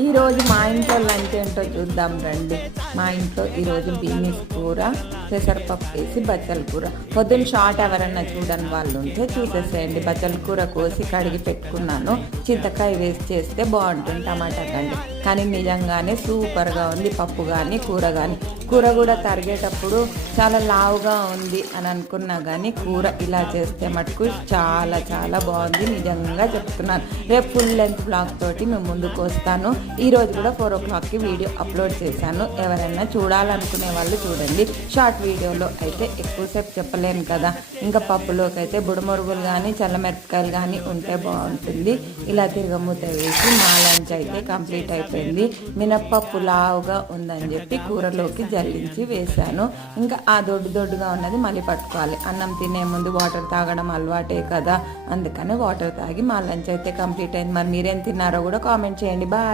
ఈరోజు మా ఇంట్లో లంచ్ ఏంటో చూద్దాం రండి. మా ఇంట్లో ఈరోజు బీనీస్ కూర, పెసరపప్పు వేసి బచ్చల కూర. పొద్దున్న షార్ట్ ఎవరన్నా చూడని వాళ్ళు ఉంటే చూసేసేయండి. బచ్చల కూర కోసి కడిగి పెట్టుకున్నాను. చింతకాయ వేసి చేస్తే బాగుంటుంది టమాటా కండి. కానీ నిజంగానే సూపర్గా ఉంది పప్పు కానీ కూర కానీ. కూర కూడా తరిగేటప్పుడు చాలా లావుగా ఉంది అని అనుకున్నా కానీ కూర ఇలా చేస్తే మటుకు చాలా చాలా బాగుంది. నిజంగా చెప్తున్నాను. రేపు ఫుల్ లెంత్ బ్లాగ్ తోటి మేము ముందుకు వస్తాను. ఈరోజు కూడా 4 o'clockకి వీడియో అప్లోడ్ చేశాను. ఎవరైనా చూడాలనుకునే వాళ్ళు చూడండి. షార్ట్ వీడియోలో అయితే ఎక్కువసేపు చెప్పలేను కదా. ఇంకా పప్పులోకి అయితే బుడమరుగులు కానీ చల్లమిరపకాయలు కానీ ఉంటే బాగుంటుంది. ఇలా తిరగమూత వేసి మా లంచ్ అయితే కంప్లీట్ అయిపోయింది. మినప్పప్పు లావుగా ఉందని చెప్పి కూరలోకి జల్లించి వేశాను. ఇంకా ఆ దొడ్డుగా ఉన్నది మళ్ళీ పట్టుకోవాలి. అన్నం తినే ముందు వాటర్ తాగడం అలవాటే కదా, అందుకని వాటర్ తాగి మా లంచ్ అయితే కంప్లీట్ అయింది. మరి మీరేం తిన్నారో కూడా కామెంట్ చేయండి. బాయ్.